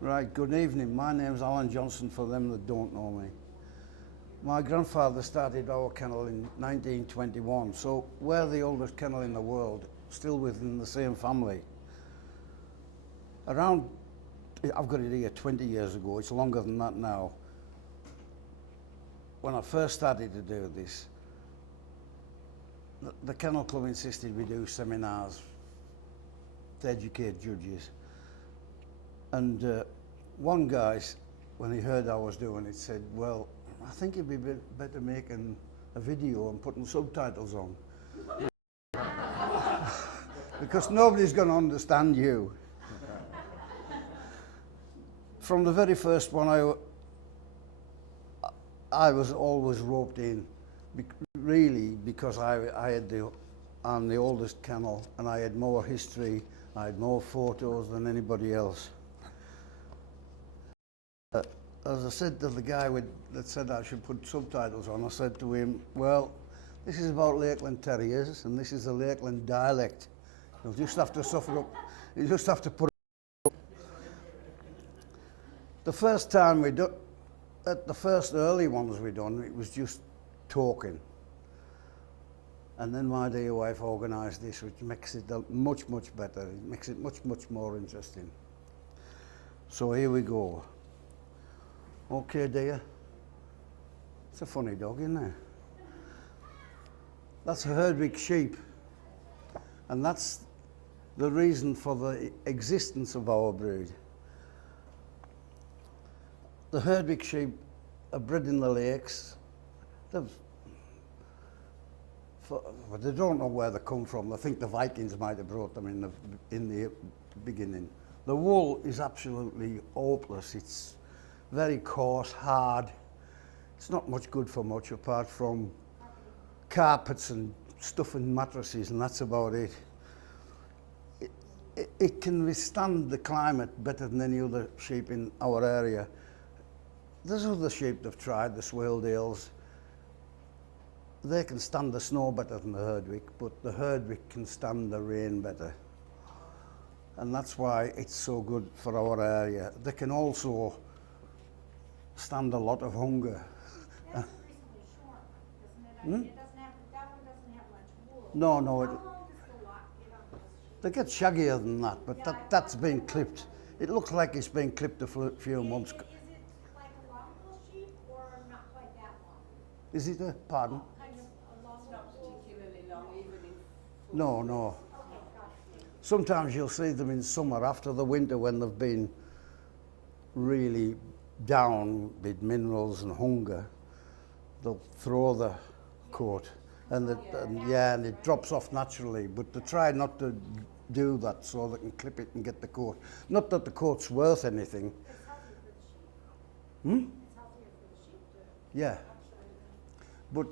Right, good evening. My name's Alan Johnson, for them that don't know me. My grandfather started our kennel in 1921, so we're the oldest kennel in the world, still within the same family. Around, I've got it here 20 years ago, it's longer than that now. When I first started to do this, the Kennel Club insisted we do seminars to educate judges. And one guy, when he heard I was doing it, said, well, I think it'd be better making a video and putting subtitles on. Because nobody's going to understand you. From the very first one, I was always roped in, really, because I'm the oldest kennel, and I had more history, I had more photos than anybody else. As I said to the guy that said I should put subtitles on, I said to him, well, this is about Lakeland Terriers, and this is the Lakeland dialect. You'll just have to suffer up, you just have to put up. The first time at the first early ones we done, it was just talking. And then my dear wife organised this, which makes it much, much better. It makes it much, much more interesting. So here we go. Okay, dear. It's a funny dog, isn't it? That's a Herdwick sheep. And that's the reason for the existence of our breed. The Herdwick sheep are bred in the lakes. They don't know where they come from. They think the Vikings might have brought them in the beginning. The wool is absolutely hopeless. It's very coarse, hard. It's not much good for much apart from carpets and stuff and mattresses, and that's about it. It can withstand the climate better than any other sheep in our area. There's other sheep they've tried, the Swaledales. They can stand the snow better than the Herdwick, but the Herdwick can stand the rain better. And that's why it's so good for our area. They can also stand a lot of hunger. That's a recently shorn one, isn't it? I mean, it doesn't have, that one doesn't have much wool. No, How it, long does the lot get on those sheep? they get shaggier than that, but Yeah, that's been clipped. It looks like it's been clipped a few months. Is it like a long wool sheep or not quite that long? Is it a, pardon? Kind of a long Not wool? particularly long, even in No. Okay, gotcha. Sometimes you'll see them in summer after the winter when they've been really down with minerals and hunger. They'll throw the coat and it drops off naturally, but they try not to do that so they can clip it and get the coat. Not that the coat's worth anything. It's healthier for the sheep. It's healthier for the sheep to Yeah, actually.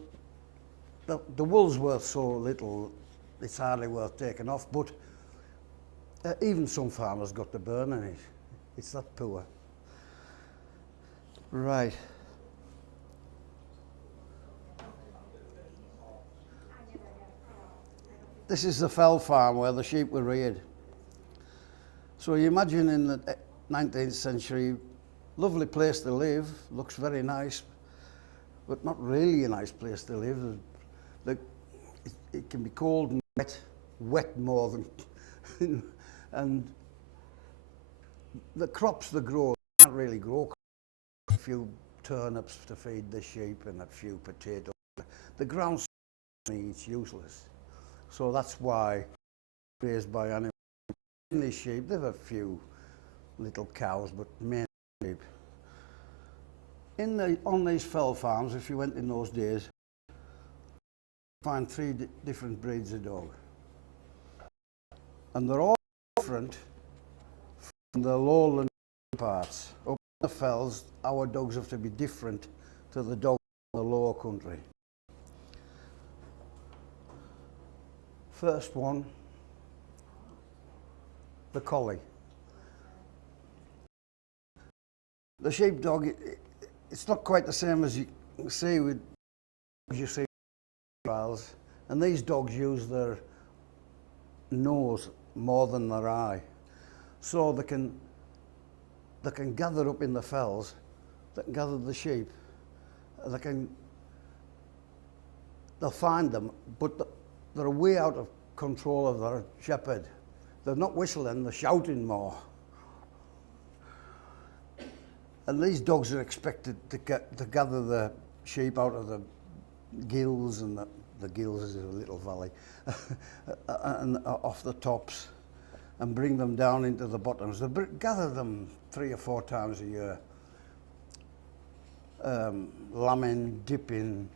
but the wool's worth so little, it's hardly worth taking off, but even some farmers got the burn in it. It's that poor. Right. This is the fell farm where the sheep were reared. So you imagine in the 19th century, lovely place to live, looks very nice, but not really a nice place to live. It can be cold and wet more than, and the crops they grow can't really grow. A few turnips to feed the sheep and a few potatoes. The ground it's useless. So that's why raised by animals. Mainly sheep, there are a few little cows, but mainly sheep. On these fell farms, if you went in those days, you find three different breeds of dog. And they're all different from the lowland parts. Up in the fells, our dogs have to be different to the dogs in the lower country. First one, the collie. The sheepdog, it's not quite the same as you see with trials, and these dogs use their nose more than their eye. So they can they can gather up in the fells, they can gather the sheep, they'll find them, but they're way out of control of their shepherd. They're not whistling, they're shouting more. And these dogs are expected to gather the sheep out of the gills, and the gills is a little valley, and off the tops, and bring them down into the bottoms. They gather them 3 or 4 times a year. Lambing, dipping,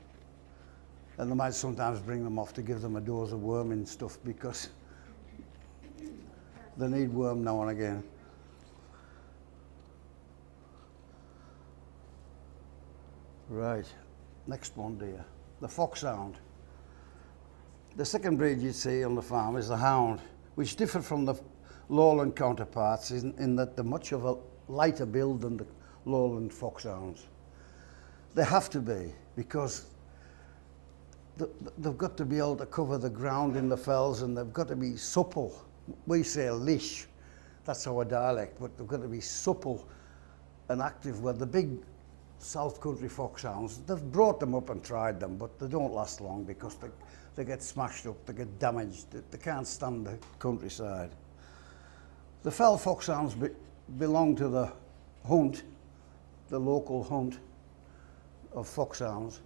and they might sometimes bring them off to give them a dose of worm and stuff, because they need worm now and again. Right, next one, dear. The foxhound. The second breed you see on the farm is the hound, which differ from the lowland counterparts in that they're much of a lighter build than the lowland foxhounds. They have to be, because they've got to be able to cover the ground in the fells, and they've got to be supple. We say lish, that's our dialect, but they've got to be supple and active. Where the big South Country foxhounds, they've brought them up and tried them, but they don't last long because they get smashed up, they get damaged, they can't stand the countryside. The fell foxhounds belong to the hunt, the local hunt of foxhounds,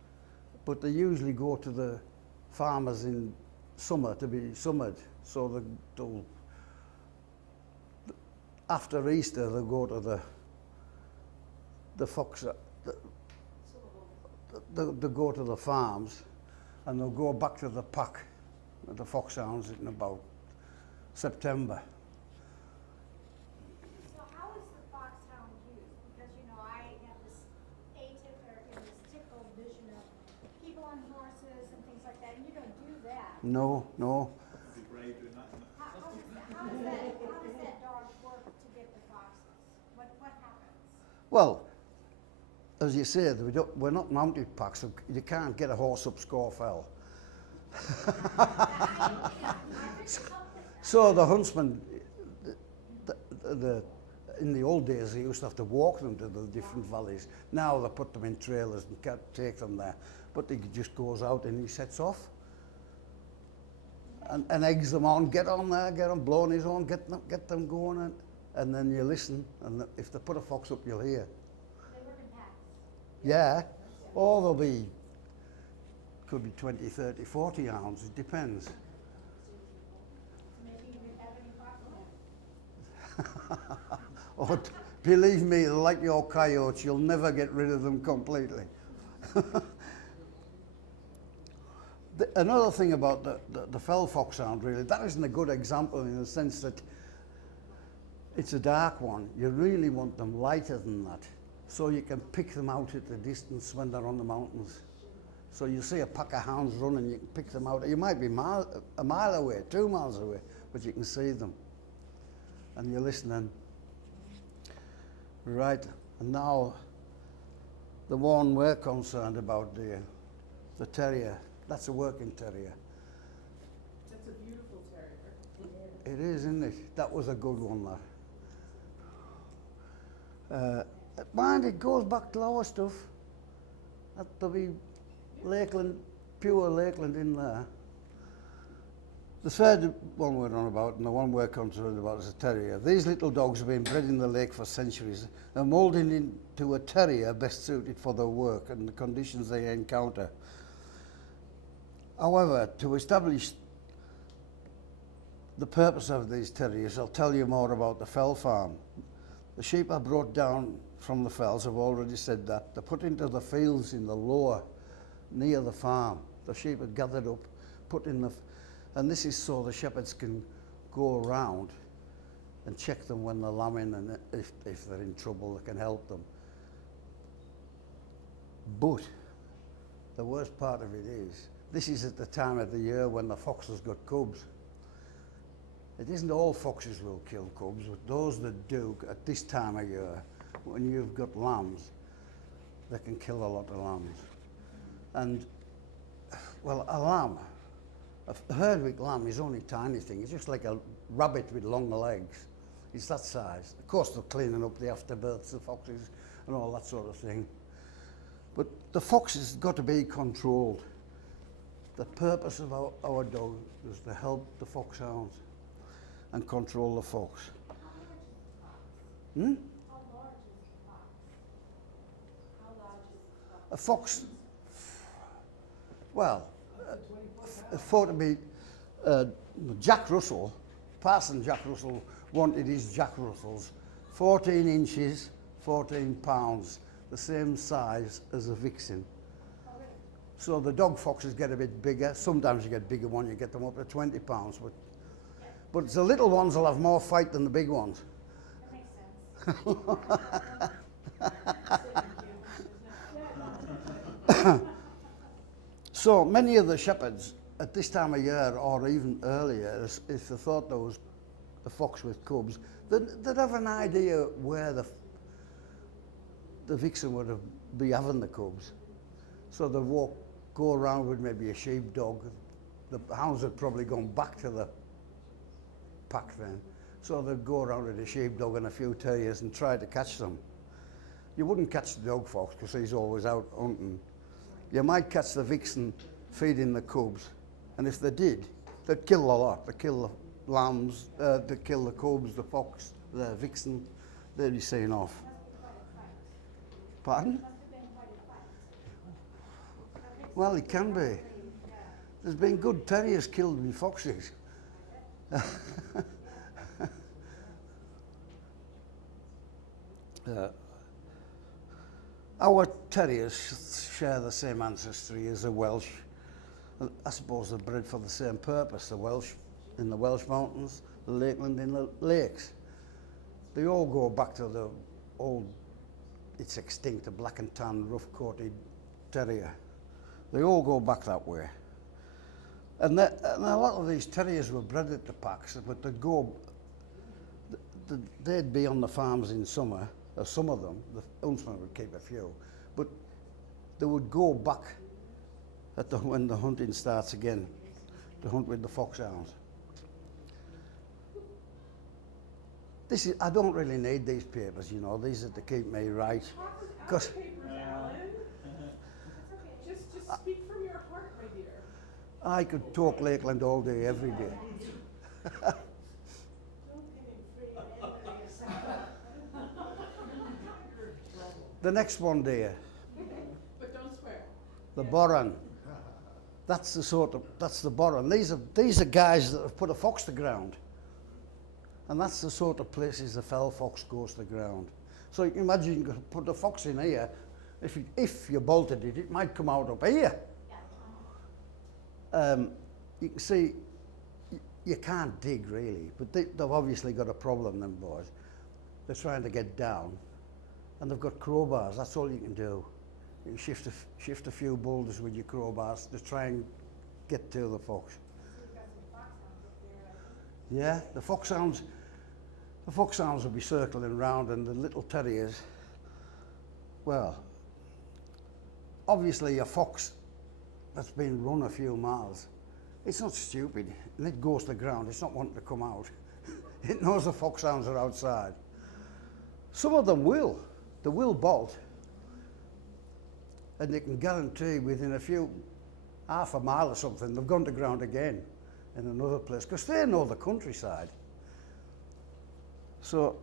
but they usually go to the farmers in summer to be summered. So they'll after Easter they'll go to the fox. They'll go to the farms, and they'll go back to the pack of the foxhounds in about September. So how is the foxhound used? Because, you know, I have this typical vision of people on horses and things like that, and you don't do that. No. How does that dog work to get the foxes? What happens? Well, as you said, we're not mounted packs, so you can't get a horse up Scorefell. So the huntsman, in the old days, they used to have to walk them to the different valleys. Now they put them in trailers and can't take them there. But he just goes out and he sets off and eggs them on, get on there, get them blowing his horn, get them going, and then you listen, and if they put a fox up, you'll hear. They work in packs. Yeah, or could be 20, 30, 40 hounds, it depends. Maybe you have any foxes? Oh, believe me, like your coyotes, you'll never get rid of them completely. Another thing about the fell foxhound, really, that isn't a good example in the sense that it's a dark one. You really want them lighter than that, so you can pick them out at a distance when they're on the mountains. So you see a pack of hounds running, you can pick them out. You might be a mile away, 2 miles away, but you can see them. And you're listening. Right, and now the one we're concerned about, the terrier. That's a working terrier. That's a beautiful terrier. It is, isn't it? That was a good one, that. Mind, it goes back to our stuff. There'll be Lakeland, pure Lakeland in there. The third one we're on about, and the one we're concerned about, is a terrier. These little dogs have been bred in the lake for centuries. They're moulded into a terrier best suited for their work and the conditions they encounter. However, to establish the purpose of these terriers, I'll tell you more about the fell farm. The sheep are brought down from the fells, I've already said that. They're put into the fields in the lower, near the farm. The sheep are gathered up, put in and this is so the shepherds can go around and check them when they're lambing, and if they're in trouble, they can help them. But the worst part of it is, this is at the time of the year when the foxes got cubs. It isn't all foxes will kill cubs, but those that do at this time of year, when you've got lambs, they can kill a lot of lambs. And, well, a lamb, a Herdwick lamb is only a tiny thing. It's just like a rabbit with long legs. It's that size. Of course, they're cleaning up the afterbirths, the foxes, and all that sort of thing. But the fox has got to be controlled. The purpose of our dog is to help the foxhounds and control the fox. Hmm? How large is the fox? How large is the fox? A fox, well, thought to be Jack Russell, Parson Jack Russell wanted his Jack Russells 14 inches, 14 pounds, the same size as a vixen. So the dog foxes get a bit bigger. Sometimes you get bigger ones, you get them up to 20 pounds. But the little ones will have more fight than the big ones. That makes sense. So many of the shepherds at this time of year, or even earlier, if they thought there was a fox with cubs, they'd have an idea where the vixen would be having the cubs. So they'd go around with maybe a sheepdog. The hounds had probably gone back to the pack then. So they'd go around with a sheepdog and a few terriers and try to catch them. You wouldn't catch the dog fox because he's always out hunting. You might catch the vixen feeding the cubs, and if they did, they'd kill a lot. They'd kill the lambs, they'd kill the cubs, the fox, the vixen. They'd be seen off. Pardon? Must have been quite a fight. Well, it can be. There's been good terriers killed with foxes. Our terriers share the same ancestry as the Welsh. I suppose they're bred for the same purpose, the Welsh in the Welsh mountains, the Lakeland in the lakes. They all go back to the old, it's extinct, the black and tan, rough-coated terrier. They all go back that way. And a lot of these terriers were bred at the packs, but they'd be on the farms in summer, or some of them, the huntsman would keep a few, but they would go back when the hunting starts again, to hunt with the foxhounds. I don't really need these papers, you know, these are to keep me right. Because Papers, Alan. Just speak from your heart, my dear. I could talk Lakeland all day, every day. Don't give him free and angry yourself. The next one, dear, But don't swear. the Boran. That's the Boran. These are guys that have put a fox to ground. And that's the sort of places the fell fox goes to ground. So you can imagine you could put a fox in here. If you bolted it, it might come out up here. You can see, you can't dig really, but they've obviously got a problem, them boys. They're trying to get down, and they've got crowbars. That's all you can do. You can shift a few boulders with your crowbars to try and get to the fox. Yeah, the foxhounds will be circling round, and the little terriers, well, obviously a fox that's been run a few miles, it's not stupid, and it goes to the ground, it's not wanting to come out. It knows the foxhounds are outside. Some of them will. They will bolt, and they can guarantee within half a mile or something, they've gone to ground again in another place, because they know the countryside. So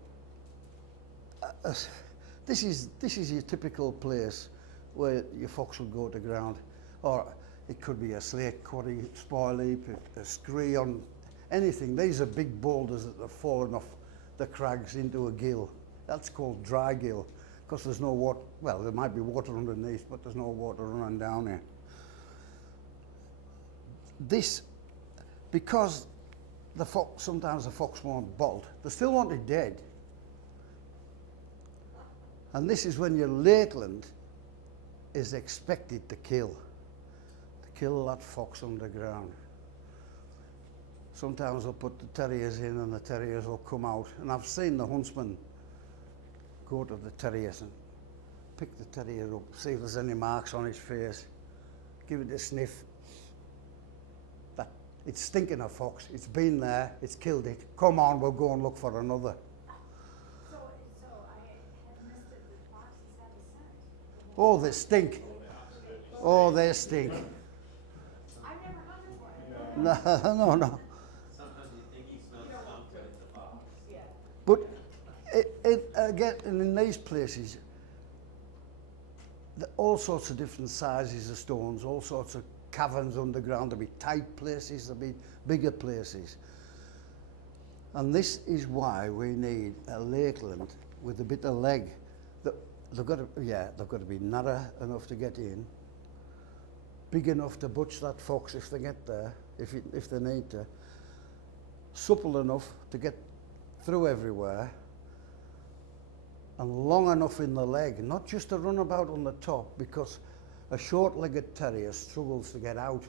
this is your typical place where your fox will go to ground, or it could be a slate quarry, spoil heap, a scree on anything. These are big boulders that have fallen off the crags into a gill. That's called dry gill, because there's no water. Well, there might be water underneath, but there's no water running down here. This, because sometimes the fox won't bolt, they still want it dead. And this is when your Lakeland is expected to kill that fox underground. Sometimes they'll put the terriers in and the terriers will come out. And I've seen the huntsman go to the terriers and pick the terrier up, see if there's any marks on his face, give it a sniff. It's stinking of fox, it's been there, it's killed it. Come on, we'll go and look for another. Oh, they stink. Oh, they stink. I've never hunted one. No, no. Sometimes you think you smell skunk, but it's a fox. Yeah. But again, in these places, all sorts of different sizes of stones, all sorts of caverns underground. There'll be tight places, there'll be bigger places. And this is why we need a Lakeland with a bit of leg. They've got to be narrow enough to get in, big enough to butch that fox if they get there, if they need to, supple enough to get through everywhere, and long enough in the leg, not just to run about on the top, because a short-legged terrier struggles to get out.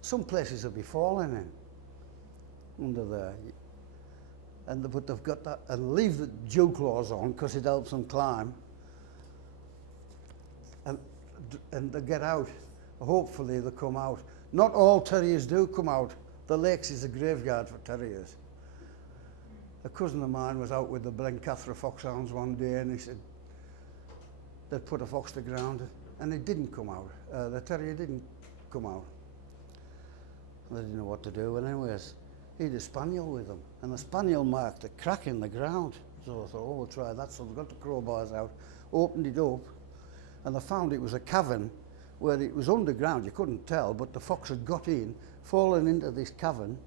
Some places will be falling in under there. But they've got that, and leave the dew claws on because it helps them climb. And they get out. Hopefully they come out. Not all terriers do come out. The lakes is a graveyard for terriers. A cousin of mine was out with the Blencathra foxhounds one day, and he said they'd put a fox to ground, and it didn't come out. The terrier didn't come out. They didn't know what to do, and anyways, he had a spaniel with him, and the spaniel marked a crack in the ground. So I thought, oh, we'll try that. So they got the crowbars out, opened it up, and they found it was a cavern where it was underground. You couldn't tell, but the fox had got in, fallen into this cavern,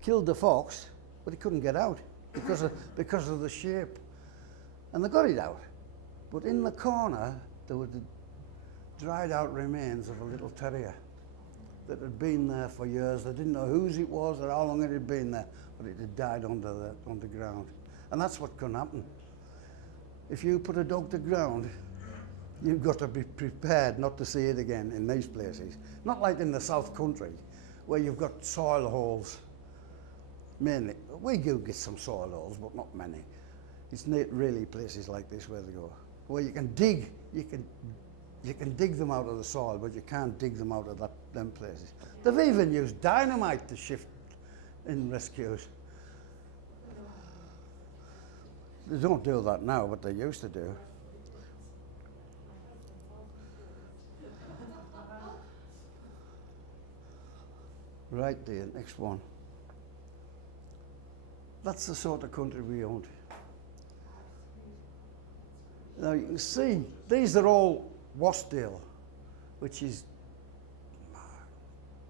killed the fox, but he couldn't get out because of the shape. And they got it out. But in the corner, there were the dried out remains of a little terrier that had been there for years. They didn't know whose it was or how long it had been there, but it had died on the ground. And that's what can happen. If you put a dog to ground, you've got to be prepared not to see it again in these places. Not like in the South Country, where you've got soil holes, mainly. We do get some soil holes, but not many. It's not really places like this where they go, where you can dig, you can dig them out of the soil, but you can't dig them out of them places. They've even used dynamite to shift in rescues. They don't do that now, but they used to do. Right there, next one. That's the sort of country we owned. Now you can see, these are all Wasdale, which is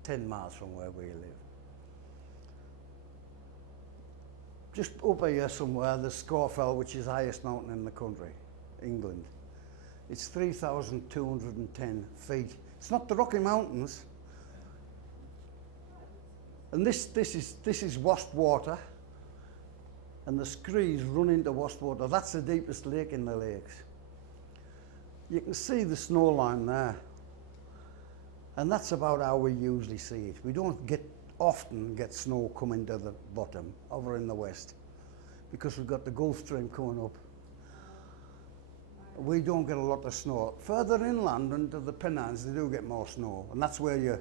10 miles from where we live. Just up here somewhere, there's Scawfell, which is the highest mountain in the country, England. It's 3,210 feet. It's not the Rocky Mountains. And this is Wastwater, and the screes run into Wastwater. That's the deepest lake in the lakes. You can see the snow line there, and that's about how we usually see it. We don't often get snow coming to the bottom over in the west, because we've got the Gulf Stream coming up. We don't get a lot of snow. Further inland into the Pennines, they do get more snow, and that's where your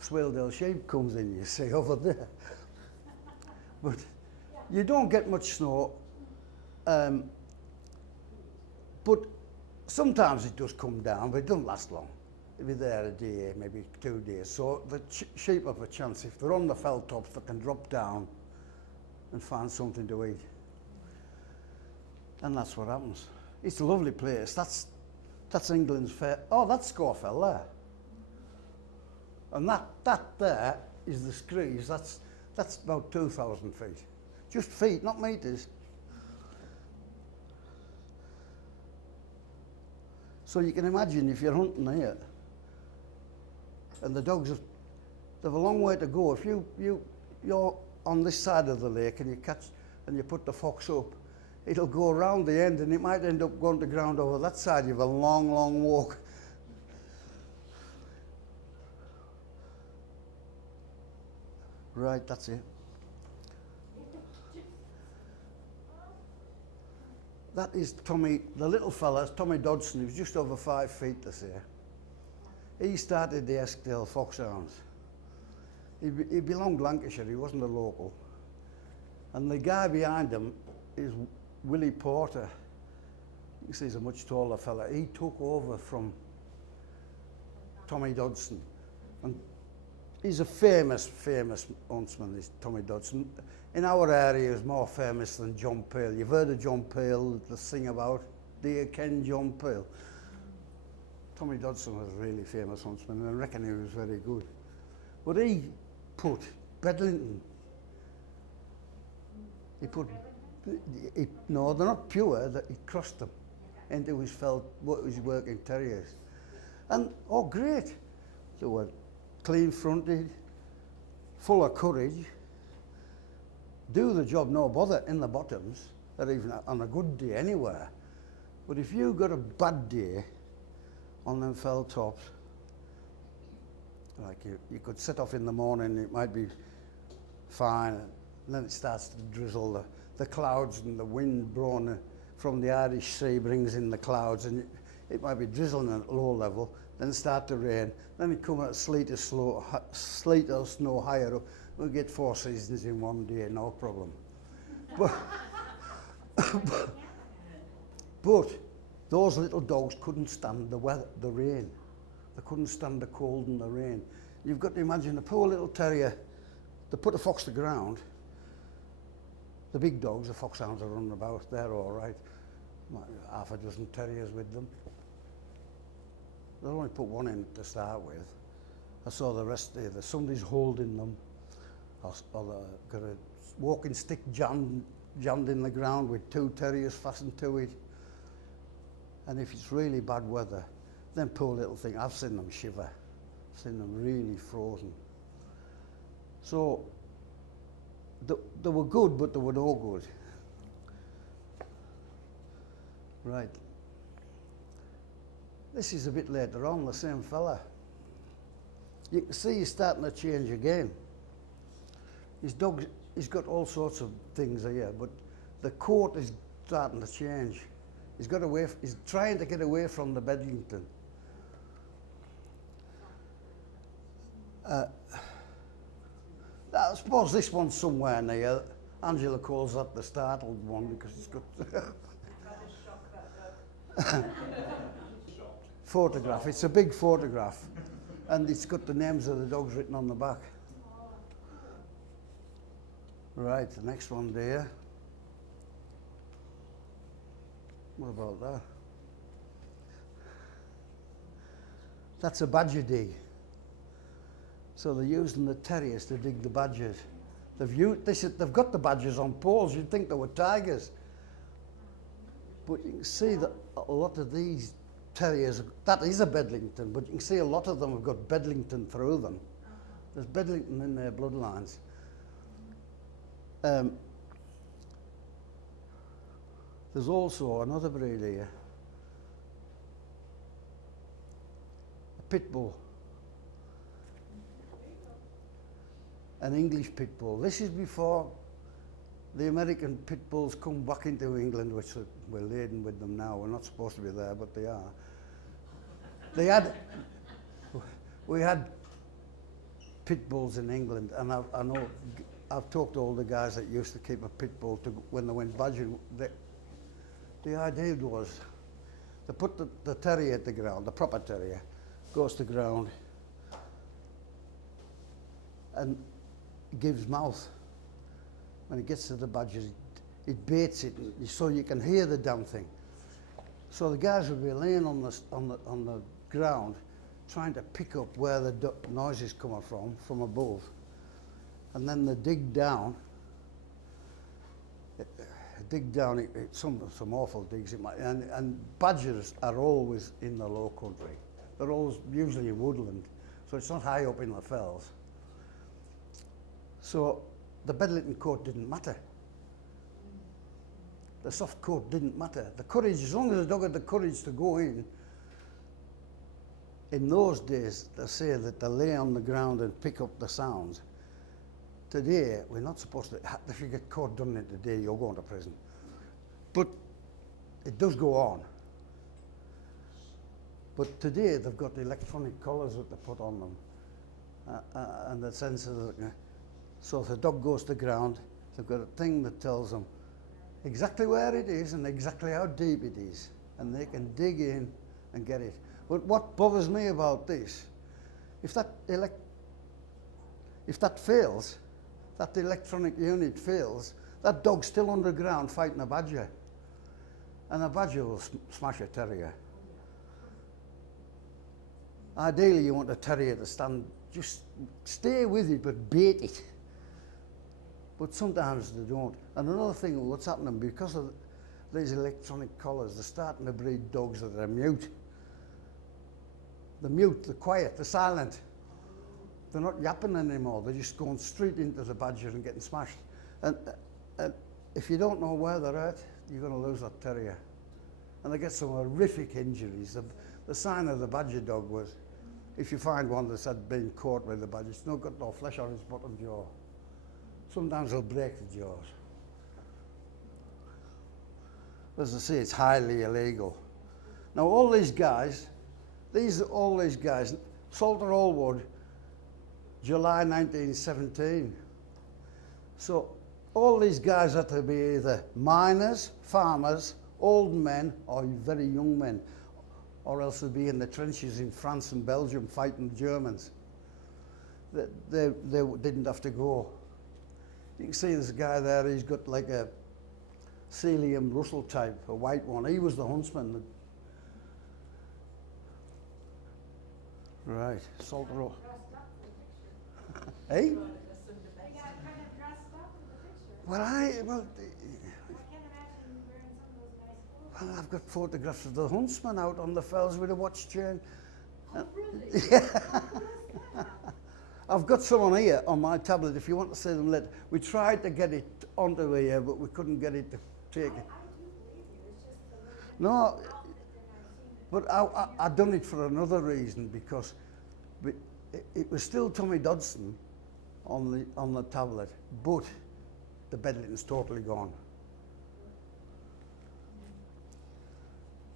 Swaledale sheep comes in, you see, over there. But you don't get much snow, but sometimes it does come down, but it doesn't last long. It'll be there a day, maybe 2 days. So the sheep have a chance. If they're on the fell tops, they can drop down and find something to eat. And that's what happens. It's a lovely place. That's England's fair. Oh, that's Scawfell there. And that there is the screes. That's about 2,000 feet. Just feet, not meters. So you can imagine if you're hunting here, and the dogs they've a long way to go. If you're on this side of the lake and you put the fox up, it'll go around the end and it might end up going to ground over that side. You have a long, long walk. Right, that's it. That is Tommy, the little fella, Tommy Dodson. He was just over 5 feet this year. He started the Eskdale Foxhounds. He belonged to Lancashire, he wasn't a local. And the guy behind him is Willie Porter. You see, he's a much taller fella. He took over from Tommy Dodson, and he's a famous huntsman, this Tommy Dodson. In our area, he's more famous than John Peel. You've heard of John Peel, the thing about, do you ken John Peel? Tommy Dodson was a really famous huntsman, and I reckon he was very good. But he put Bedlington, no, they're not pure, he crossed them into his working terriers. And, oh great, they were clean-fronted, full of courage, do the job, no bother, in the bottoms, or even on a good day anywhere. But if you got a bad day on them fell tops, like you could set off in the morning, it might be fine, and then it starts to drizzle. The clouds and the wind blown from the Irish Sea brings in the clouds, and it might be drizzling at low level, then start to rain, then it come out sleet or snow higher up. We'll get 4 seasons in one day, no problem. But those little dogs couldn't stand the weather, the rain. They couldn't stand the cold and the rain. You've got to imagine a poor little terrier, they put a fox to ground. The big dogs, the foxhounds are running about, they're all right. Half a dozen terriers with them. They'll only put one in to start with. I saw the rest there. Somebody's holding them, or they've got a walking stick jammed in the ground with 2 terriers fastened to it. And if it's really bad weather, then poor little thing, I've seen them shiver. I've seen them really frozen. So, they were good, but they were no good. Right. This is a bit later on, the same fella. You can see he's starting to change again. His dog, he's got all sorts of things here, but the coat is starting to change. He's trying to get away from the Bedlington. I suppose this one's somewhere near. Angela calls that the startled one because it's got photograph. It's a big photograph, and it's got the names of the dogs written on the back. Right, the next one there. What about that? That's a badger dig. So they're using the terriers to dig the badgers. They've got the badgers on poles. You'd think they were tigers. But you can see that a lot of these terriers, that is a Bedlington, but you can see a lot of them have got Bedlington through them. There's Bedlington in their bloodlines. There's also another breed here, a pit bull, an English pit bull. This is before the American pit bulls come back into England, which we're laden with them now. We're not supposed to be there, but they are. We had pit bulls in England, and I know, I've talked to all the guys that used to keep a pit bull when they went badgering. The idea was they put the terrier at the ground, the proper terrier, goes to ground and gives mouth. When it gets to the badgers, it baits it so you can hear the damn thing. So the guys would be laying on the ground trying to pick up where the noise is coming from above. And then they dig down. Some awful digs, and badgers are always in the low country. They're always usually in woodland, so it's not high up in the fells. So the Bedlington coat didn't matter. The soft coat didn't matter. The courage, as long as the dog had the courage to go in those days, they say that they lay on the ground and pick up the sounds. Today, we're not supposed to, if you get caught doing it today, you're going to prison. But it does go on. But today, they've got the electronic collars that they put on them, and the sensors. So if the dog goes to the ground, they've got a thing that tells them exactly where it is and exactly how deep it is. and they can dig in and get it. But what bothers me about this, if that fails, that electronic unit fails, that dog's still underground fighting a badger. And a badger will smash a terrier. Ideally, you want a terrier to stand, just stay with it, but bait it. But sometimes they don't. And another thing, what's happening, because of these electronic collars, they're starting to breed dogs that are mute. The mute, the quiet, the silent. They're not yapping anymore. They're just going straight into the badger and getting smashed. And if you don't know where they're at, you're going to lose that terrier. And they get some horrific injuries. The sign of the badger dog was, if you find one that's had been caught with the badger, it's not got no flesh on its bottom jaw. Sometimes they'll break the jaws. As I say, it's highly illegal. Now all these guys, Salter Allwood, July 1917. So all these guys had to be either miners, farmers, old men, or very young men, or else they'd be in the trenches in France and Belgium fighting the Germans. They didn't have to go. You can see this guy there, he's got like a Celium Russell type, a white one. He was the huntsman. Right, Salter Allwood. Hey? They got kind of dressed up in the picture. Well, I can't imagine wearing some of those nice clothes. Well, I've got photographs of the huntsman out on the fells with a watch chain. Oh, really? Yeah. I've got some on here on my tablet if you want to see them later. We tried to get it onto here, but we couldn't get it to take it. I do believe you. It's just a little bit No, outfit than I've seen it. but I done it for another reason, because it was still Tommy Dodson on the tablet, but the Bedlington's totally gone.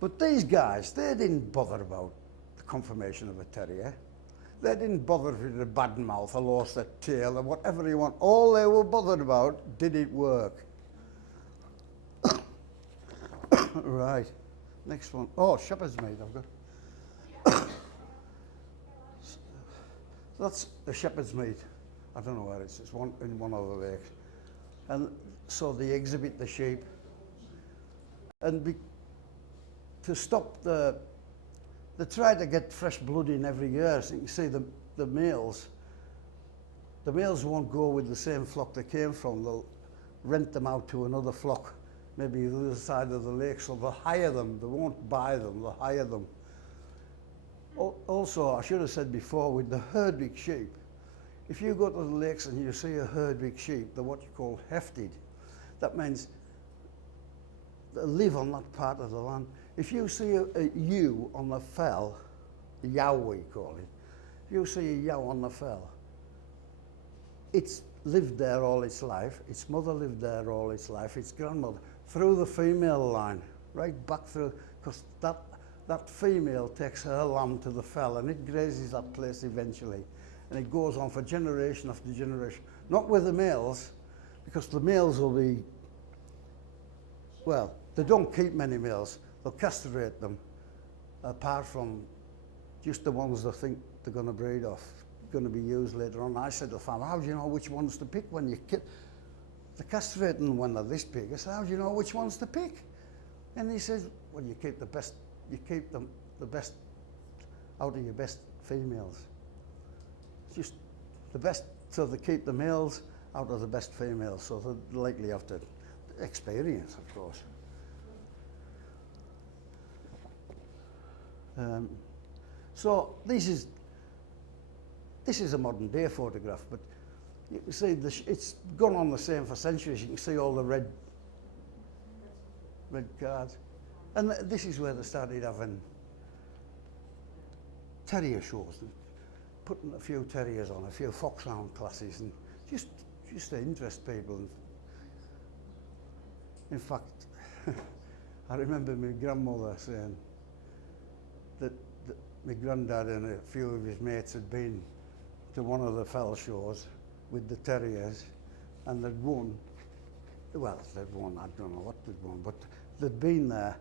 But these guys, they didn't bother about the conformation of a terrier. They didn't bother with a bad mouth, a lost a tail, or whatever you want. All they were bothered about, did it work? Right, next one. Oh, shepherd's mate I've got. So that's a shepherd's mate. I don't know where it is. It's one in one of the lakes. And so they exhibit the sheep. And to stop they try to get fresh blood in every year. So you can see the males won't go with the same flock they came from. They'll rent them out to another flock, maybe the other side of the lake, so they'll hire them. They won't buy them, they'll hire them. Also, I should have said before, with the Herdwick sheep, if you go to the lakes and you see a Herdwick sheep, they're what you call hefted. That means they live on that part of the land. If you see a ewe on the fell, a yow we call it, if you see a yow on the fell, it's lived there all its life, its mother lived there all its life, its grandmother, through the female line, right back through, because that female takes her lamb to the fell and it grazes that place eventually. And it goes on for generation after generation. Not with the males, because the males will be, well, they don't keep many males. They'll castrate them, apart from just the ones they think they're going to breed off, going to be used later on. I said to the farmer, how do you know which ones to pick when you they're castrating when they're this big? I said, how do you know which ones to pick? And he says, well, you keep the best out of your best females. It's just the best, so they keep the males out of the best females, so they're likely have to experience, of course. So this is a modern day photograph, but you can see it's gone on the same for centuries. You can see all the red cards. And this is where they started having terrier shows, and putting a few terriers on, a few foxhound classes, and just to interest people. And in fact, I remember my grandmother saying that my granddad and a few of his mates had been to one of the fell shows with the terriers, and they'd won. Well, they'd won, I don't know what they'd won, but they'd been there,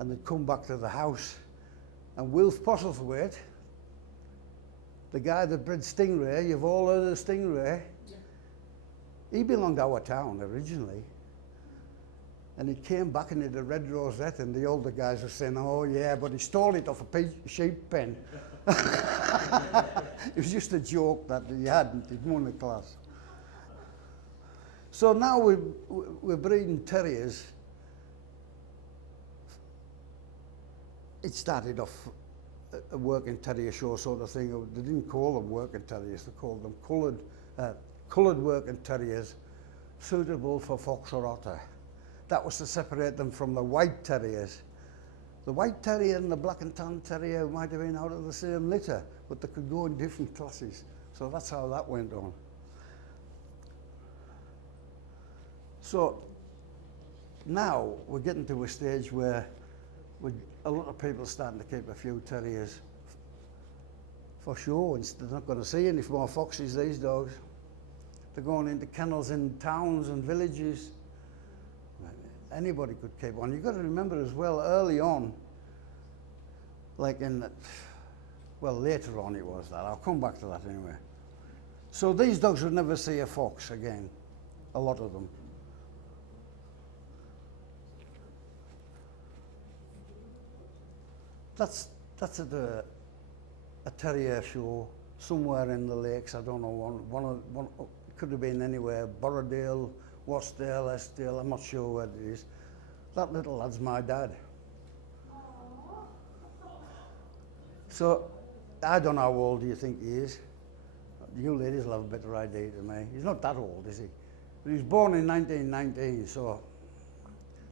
and they'd come back to the house. And Wilf Postlethwaite, the guy that bred Stingray, you've all heard of Stingray, he belonged to our town originally. And he came back and he had a red rosette, and the older guys were saying, oh yeah, but he stole it off a sheep pen. It was just a joke that he hadn't, he'd won the class. So now we're breeding terriers. It started off a working terrier show sort of thing. They didn't call them working terriers, they called them coloured working terriers suitable for fox or otter. That was to separate them from the white terriers. The white terrier and the black and tan terrier might have been out of the same litter, but they could go in different classes. So that's how that went on. So now we're getting to a stage where a lot of people are starting to keep a few terriers for show. They're not going to see any more foxes, these dogs. They're going into kennels in towns and villages. Anybody could keep one. You've got to remember as well, early on, like well, later on it was that. I'll come back to that anyway. So these dogs would never see a fox again, a lot of them. That's at a terrier show somewhere in the lakes. I don't know, one could have been anywhere, Borrowdale, Wasdale, Eskdale, I'm not sure where it is. That little lad's my dad. So, I don't know how old do you think he is. You ladies will have a better idea than me. He's not that old, is he? But he was born in 1919, so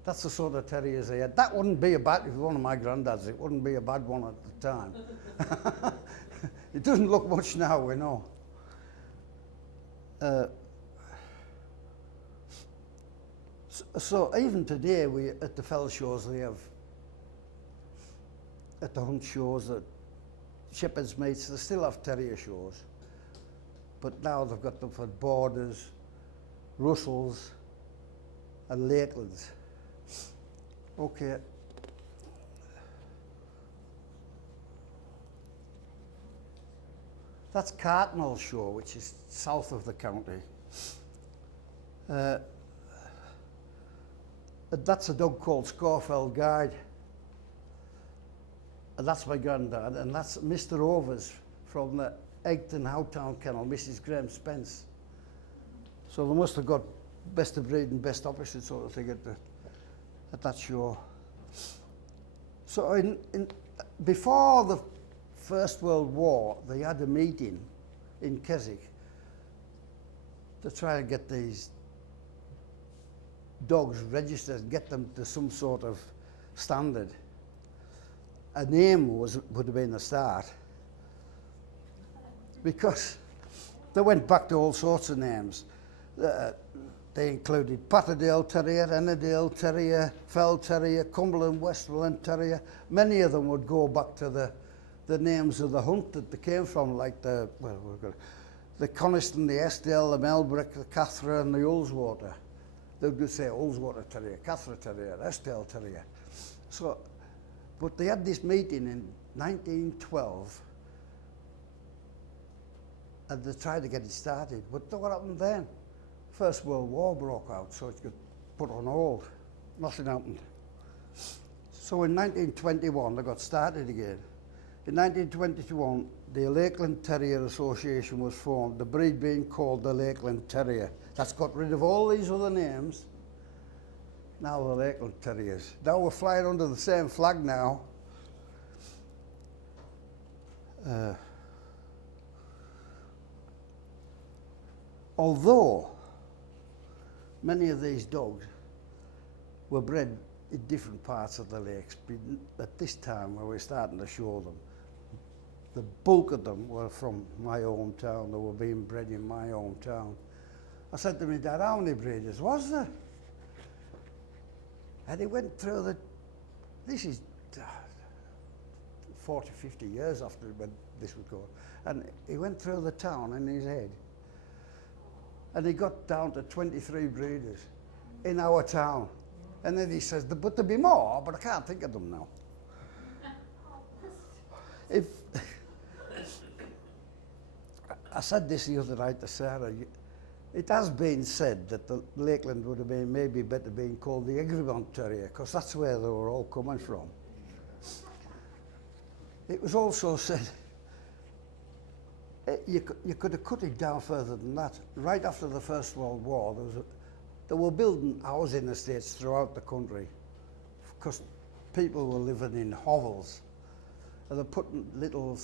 that's the sort of terriers he had. That wouldn't be a bad, if it was one of my granddads, it wouldn't be a bad one at the time. It doesn't look much now, we know. So even today, at the fell shows, they have, at the hunt shows, at shepherd's meets, they still have terrier shows. But now they've got them for Borders, Russells, and Lakelands. Okay. That's Cartmel Show, which is south of the county. That's a dog called Scorfell Guide. And that's my granddad, and that's Mr. Overs from the Egton Howtown Kennel, Mrs. Graham Spence. So they must have got best of breed and best opposite sort of thing at that show. So before the First World War, they had a meeting in Keswick to try and get these dogs registered, get them to some sort of standard. A name would have been the start, because they went back to all sorts of names. They included Patterdale Terrier, Ennerdale Terrier, Fell Terrier, Cumberland Westmoreland Terrier. Many of them would go back to the names of the hunt that they came from, like the Coniston, the Eskdale, the Melbrick, the Cathra, and the Ullswater. They would say Ullswater Terrier, Cathra Terrier, Eskdale Terrier. So, but they had this meeting in 1912, and they tried to get it started. But what happened then? First World War broke out, so it got put on hold. Nothing happened. So in 1921, they got started again. In 1921, the Lakeland Terrier Association was formed, the breed being called the Lakeland Terrier. That's got rid of all these other names. Now the Lakeland Terriers. Now we're flying under the same flag now. Although many of these dogs were bred in different parts of the lakes, at this time when we're starting to show them, the bulk of them were from my hometown. They were being bred in my hometown. I said to my dad, how many breeders was there? And he went through this is 40, 50 years after when this would go. And he went through the town in his head. And he got down to 23 breeders in our town. And then he says, but there'll be more, but I can't think of them now. If I said this the other night to Sarah, it has been said that the Lakeland would have been maybe better being called the Egremont Terrier, because that's where they were all coming from. It was also said you could have cut it down further than that. Right after the First World War, they were building housing estates throughout the country because people were living in hovels. And they're putting little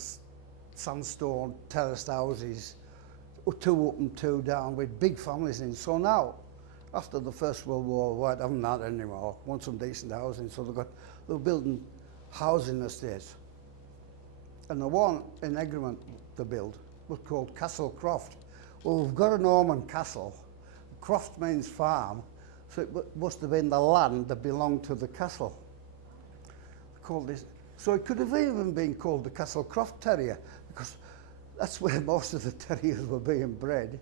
sandstone terraced houses, 2 up and 2 down, with big families in. So now, after the First World War, we haven't that anymore. Want some decent housing, so they're building housing estates. And the one in Egremont to build was called Castle Croft. Well, we've got a Norman castle. Croft means farm, so it must have been the land that belonged to the castle. They called this. So it could have even been called the Castle Croft Terrier, because that's where most of the terriers were being bred.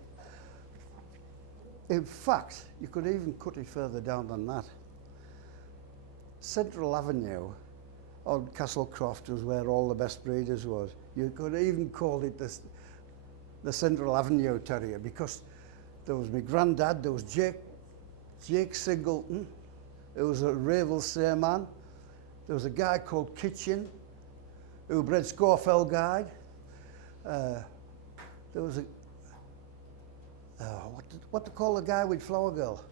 In fact, you could even cut it further down than that. Central Avenue on Castle Croft was where all the best breeders was. You could even call it the Central Avenue Terrier, because there was my granddad, there was Jake Singleton, there was a Ravel Seaman, there was a guy called Kitchen who bred Scawfell Guide. There was a, what to call the guy with Flower Girl?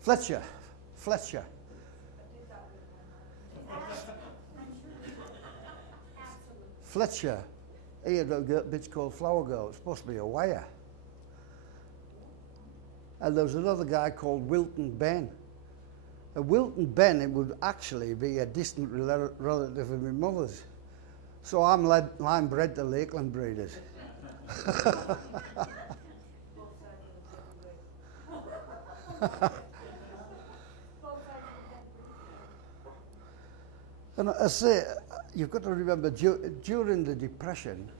Fletcher. Fletcher, he had a bitch called Flower Girl. It was supposed to be a wire. And there was another guy called Wilton Ben. And Wilton Ben, it would actually be a distant relative of my mother's. So I'm bred to Lakeland breeders. And I say, you've got to remember, during the Depression,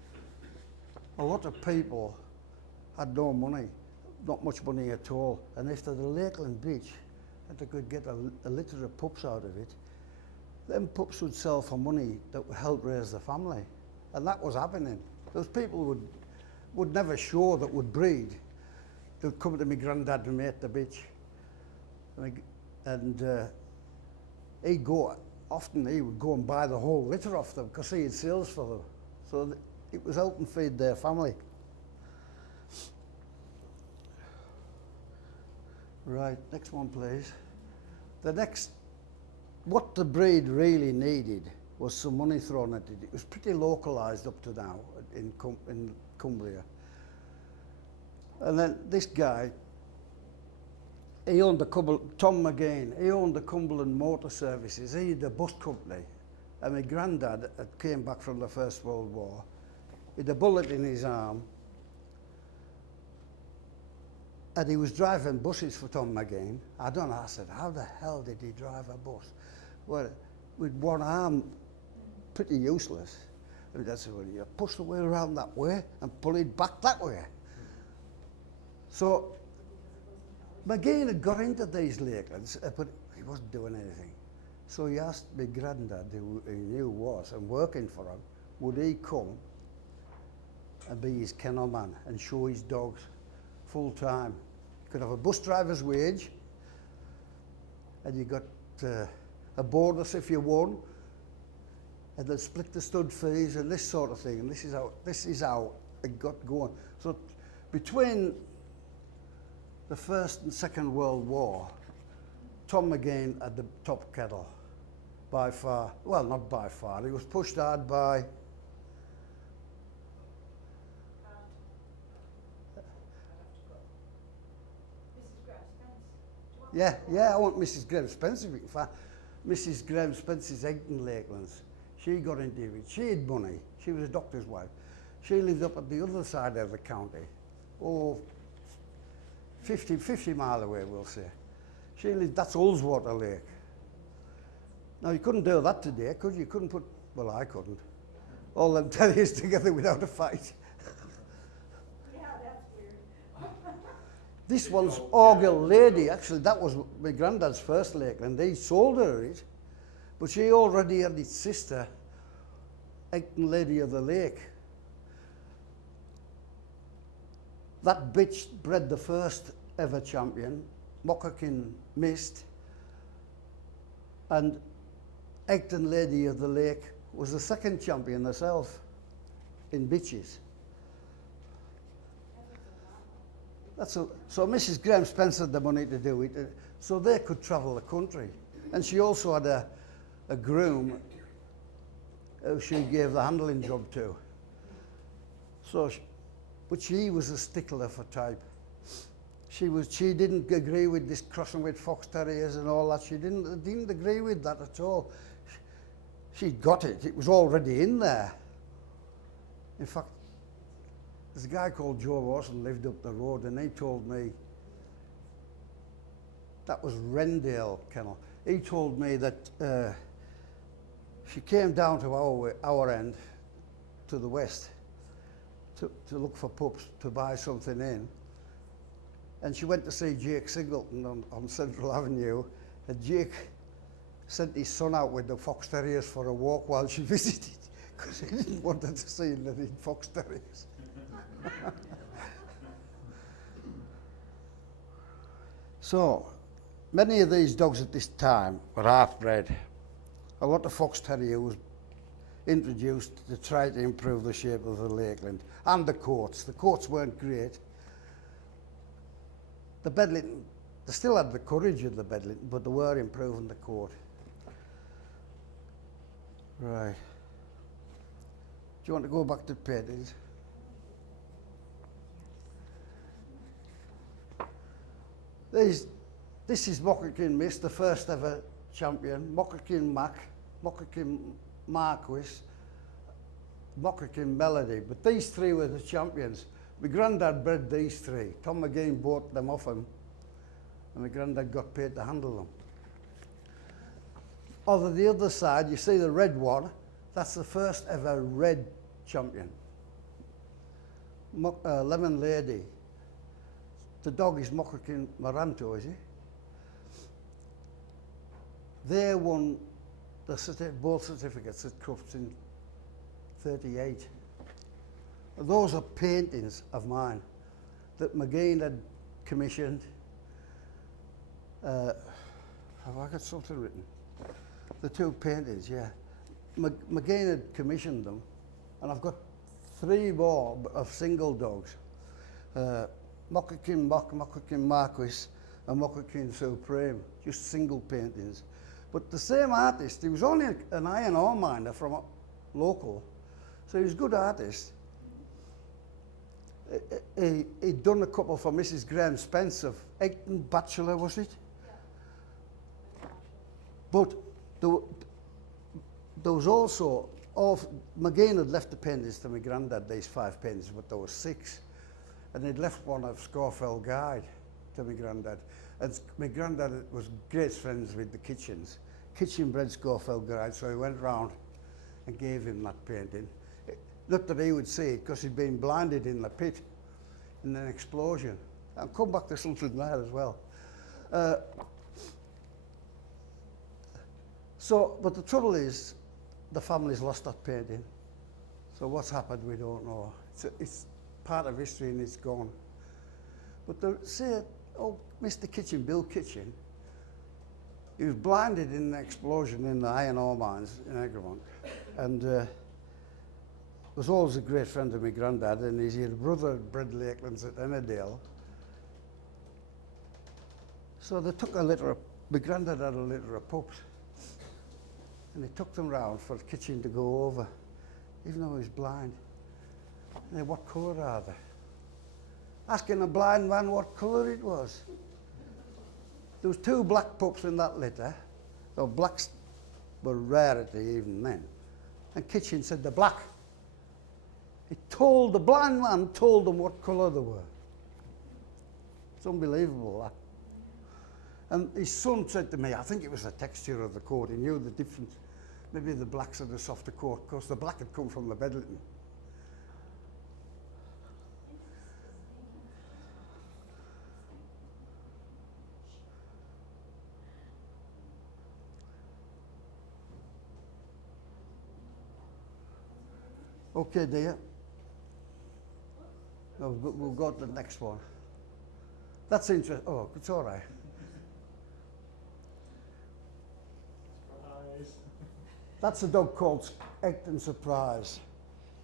a lot of people had no money, not much money at all. And if they're the Lakeland Beach, and they could get a litter of pups out of it, them pups would sell for money that would help raise the family. And that was happening. Those people would never show that would breed. They'd come to my granddad and mate the bitch. And often he would go and buy the whole litter off them because he had sales for them. So it was helping feed their family. Right, next one please. What the breed really needed was some money thrown at it. It was pretty localised up to now in Cumbria. And then this guy, he owned Tom McGain, he owned the Cumberland Motor Services. He had a bus company. And my granddad came back from the First World War. He had a bullet in his arm. And he was driving buses for Tom McGain. I don't know, I said, how the hell did he drive a bus? Well, with one arm, pretty useless. And Dad said, well, you push the wheel around that way and pull it back that way. So McGain had got into these Lakelands, but he wasn't doing anything. So he asked my granddad, who he knew was, and working for him, would he come and be his kennel man and show his dogs full time. You could have a bus driver's wage, and you got a bonus if you won, and they'd split the stud fees and this sort of thing. And this is how it got going. So between the First and Second World War, Tom McGain had the top kettle by far. Well, not by far. He was pushed hard by Yeah, I want Mrs. Graham Spence if we can find. Mrs. Graham Spence's Egton Lakelands. She got into it. She had money. She was a doctor's wife. She lived up at the other side of the county. 50 mile away, we'll say. She lived, that's Ullswater Lake. Now, you couldn't do that today, could you? You couldn't put, well, I couldn't. All them terriers together without a fight. Yeah, that's weird. This one's Argyll Lady. Actually, that was my granddad's first Lakeland. He sold her it, but she already had its sister, Acton Lady of the Lake. That bitch bred the first ever champion. Mockerkin missed, and Acton Lady of the Lake was the second champion herself in bitches. So Mrs. Graham Spencer had the money to do it, so they could travel the country. And she also had a groom who she gave the handling job to. But she was a stickler for type. She didn't agree with this crossing with fox terriers and all that. She didn't agree with that at all. She got it. It was already in there. In fact, there's a guy called Joe Lawson lived up the road, and he told me that was Rendale Kennel. He told me that she came down to our end, to the west, to look for pups to buy something in, and she went to see Jake Singleton on Central Avenue, and Jake sent his son out with the fox terriers for a walk while she visited, because he didn't want her to see the fox terriers. So, many of these dogs at this time were half-bred. A lot of fox terrier was introduced to try to improve the shape of the Lakeland, and the coats. The coats weren't great. The Bedlington, they still had the courage of the Bedlington, but they were improving the coat. Right. Do you want to go back to paintings? This is Mockerkin Miss, the first ever champion. Mockerkin Mac, Mockerkin Marquis, Mockerkin Melody. But these three were the champions. My granddad bred these three. Tom McGee bought them off him, and my granddad got paid to handle them. On the other side, you see the red one. That's the first ever red champion. Lemon Lady. The dog is Mockerkin Maranto, is he? They won both certificates at Crufts in '38. Those are paintings of mine that McGee had commissioned. Have I got something written? The two paintings, yeah. McGee had commissioned them, and I've got 3 more of single dogs. Mockerkin Mock, Mockerkin Marquis, and Mockerkin Supreme, just single paintings. But the same artist, he was only an iron ore miner from local, so he was a good artist. He'd done a couple for Mrs. Graham Spence of Acton Bachelor, was it? Yeah. But there was also, McGee had left the paintings to my granddad, these 5 paintings, but there were 6. And he'd left one of Scorfell Guide to my granddad. And my granddad was great friends with the Kitchens. Kitchen bred Scorfell Guide, so he went round and gave him that painting. Not that he would see it, because he'd been blinded in the pit in an explosion. I'll come back to something there as well. But the trouble is, the family's lost that painting. So what's happened, we don't know. It's part of history and it's gone. But Mr. Kitchen, Bill Kitchen, he was blinded in an explosion in the iron ore mines in Egremont. And was always a great friend of my granddad, and he had a brother bred Lakelands at Ennerdale. So they took my granddad had a litter of pups, and he took them round for the Kitchen to go over, even though he was blind. And they, what colour are they? Asking a blind man what colour it was. There was 2 black pups in that litter. So blacks were rarity even then. And Kitchen said they're black. The blind man told them what colour they were. It's unbelievable, that. And his son said to me, I think it was the texture of the coat. He knew the difference. Maybe the blacks had a softer coat, because the black had come from the Bedlington. Okay, dear. No, we'll go to the next one. That's interesting. Oh, it's all right. Surprise. That's a dog called Egton Surprise.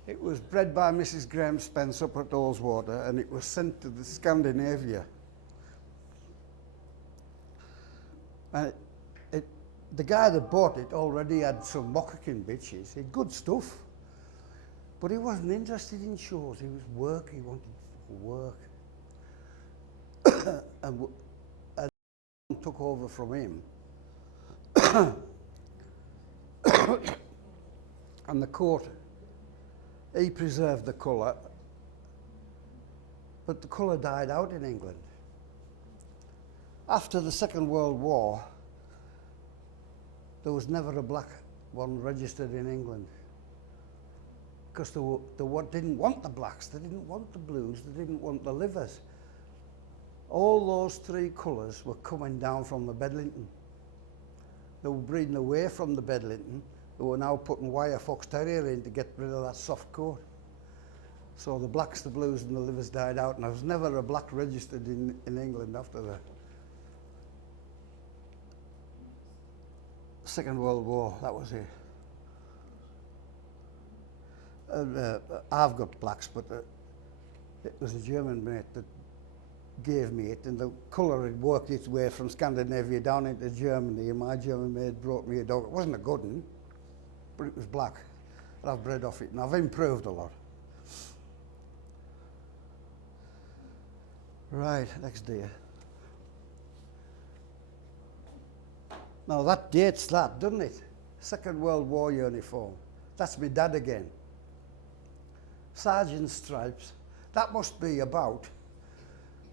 It was bred by Mrs. Graham Spence up at Olswater, and it was sent to the Scandinavia. And the guy that bought it already had some Moccasin bitches. He had good stuff. But he wasn't interested in shows. He was work. He wanted work. and took over from him. And the court, he preserved the colour, but the colour died out in England. After the Second World War, there was never a black one registered in England, because they didn't want the blacks, they didn't want the blues, they didn't want the livers. All those three colours were coming down from the Bedlington. They were breeding away from the Bedlington. They were now putting wire fox terrier in to get rid of that soft coat. So the blacks, the blues and the livers died out, and there was never a black registered in England after the Second World War. That was it. I've got blacks, but it was a German mate that gave me it, and the colour had worked its way from Scandinavia down into Germany, and my German mate brought me a dog. It wasn't a good one, but it was black. And I've bred off it, and I've improved a lot. Right, next deer. Now that dates that, doesn't it? Second World War uniform. That's my dad again. Sergeant stripes. That must be about,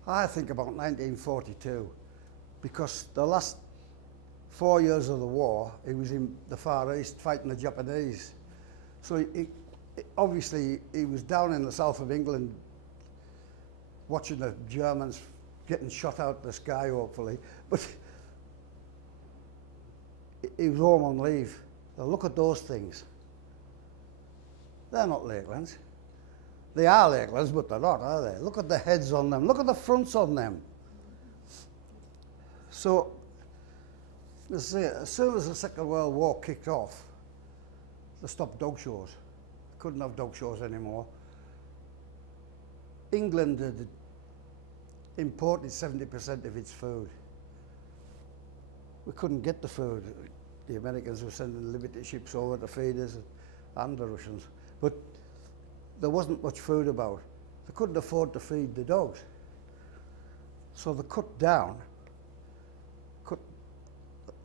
I think about 1942, because the last 4 years of the war, he was in the Far East fighting the Japanese. So obviously he was down in the south of England watching the Germans getting shot out of the sky, hopefully. But he was home on leave. Now look at those things. They're not Lakelands. They are Lakelands, but they're not, are they? Look at the heads on them. Look at the fronts on them. So, let's say, as soon as the Second World War kicked off, they stopped dog shows. Couldn't have dog shows anymore. England had imported 70% of its food. We couldn't get the food. The Americans were sending Liberty ships over to feed us, and the Russians. But there wasn't much food about. They couldn't afford to feed the dogs. So they cut down.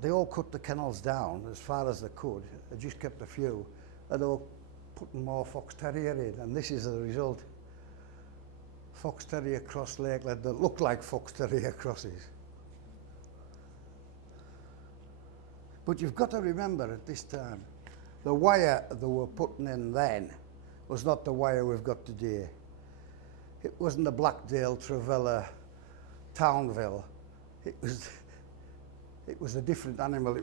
They all cut the kennels down as far as they could. They just kept a few. And they were putting more fox terrier in, and this is the result. Fox terrier cross Lakeland that look like fox terrier crosses. But you've got to remember at this time, the wire they were putting in then was not the wire we've got today. It wasn't the Blackdale, Travella, Townville. It was a different animal.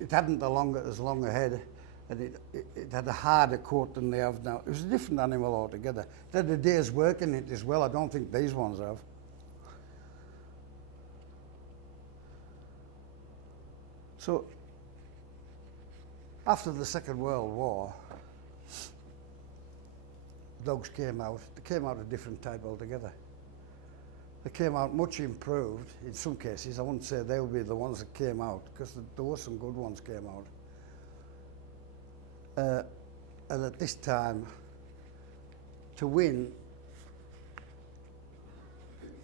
It hadn't as long a head, and it had a harder coat than they have now. It was a different animal altogether. It had a day's work in it as well. I don't think these ones have. So, after the Second World War, dogs came out. They came out a different type altogether. They came out much improved in some cases. I wouldn't say they would be the ones that came out, because there were some good ones came out. And at this time, to win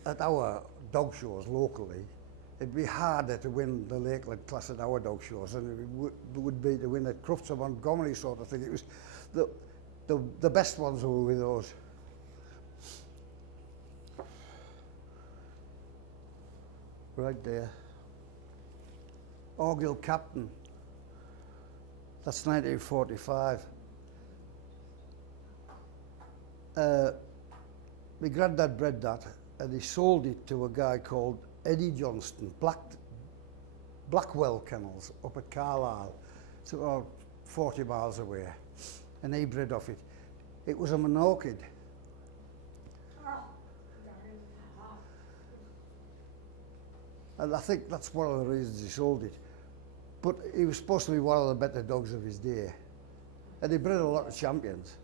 at our dog shows locally, it'd be harder to win the Lakeland class at our dog shows than it would be to win at Crufts or Montgomery sort of thing. It was the best ones were with those. Right there. Orgill Captain. That's 1945. My granddad bred that, and he sold it to a guy called Eddie Johnston, Blackwell Kennels up at Carlisle. It's about 40 miles away, and he bred off it. It was a monarchid. Oh, And I think that's one of the reasons he sold it. But he was supposed to be one of the better dogs of his day. And he bred a lot of champions.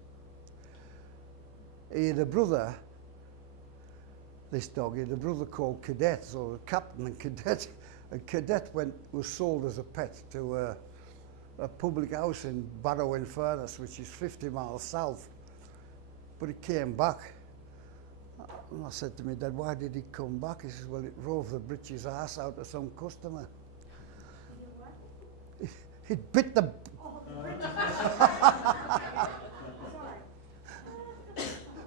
He had a brother, this dog, he had a brother called Cadet, so Captain and Cadet. And Cadet was sold as a pet to a public house in Barrow-in-Furness, which is 50 miles south. But he came back. And I said to my dad, why did he come back? He says, well, it drove the britches ass out of some customer. It bit the...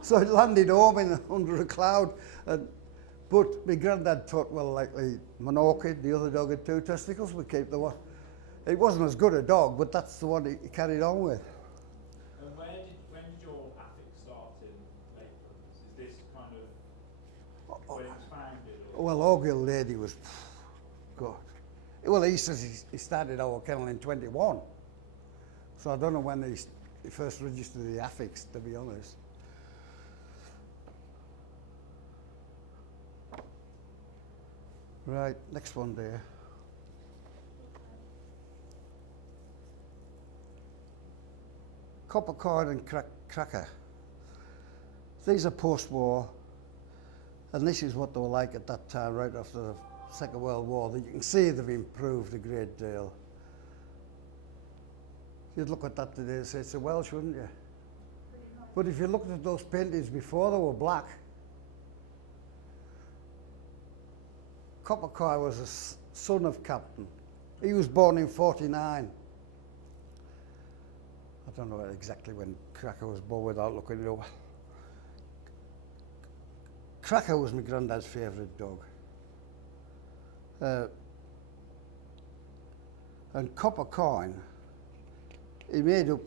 So it landed home under a cloud. But my granddad thought, well, likely Monarchid, the other dog had 2 testicles, we keep the one. It wasn't as good a dog, but that's the one he carried on with. And when did your attic start in Lakeland? Is this kind of when it was founded? Or? Well, Orgill Lady was, God. Well, he says he started our kennel in 21. So I don't know when he first registered the affix, to be honest. Right, next one there. Copper coin and cracker. These are post-war, and this is what they were like at that time, right after the Second World War. You can see they've improved a great deal. You'd look at that today and say it's a Welsh, wouldn't you? But if you looked at those paintings before, they were black. Copper Coy was a son of Captain. He was born in 49. I don't know exactly when Cracker was born without looking it over. Cracker was my granddad's favourite dog. And Copper Coin, he made up,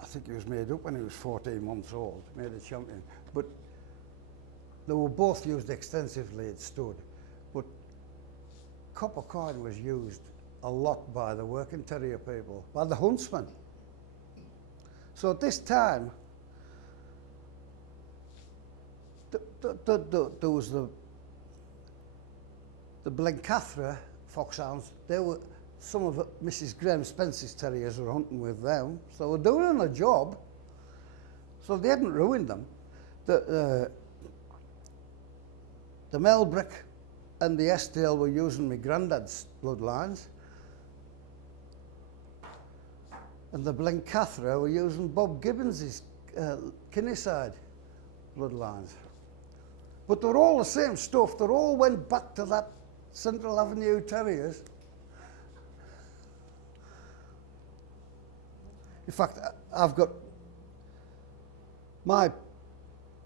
I think he was made up when he was 14 months old, made a champion. But they were both used extensively at stud. But Copper Coin was used a lot by the working terrier people, by the huntsmen. So at this time, there was the Blencathra foxhounds. They were some of Mrs. Graham Spence's terriers were hunting with them, so they were doing a job. So they hadn't ruined them. The Melbrick and the Estill were using my granddad's bloodlines, and the Blencathra were using Bob Gibbons's Kinniside bloodlines. But they're all the same stuff. They all went back to that Central Avenue Terriers. In fact, I've got my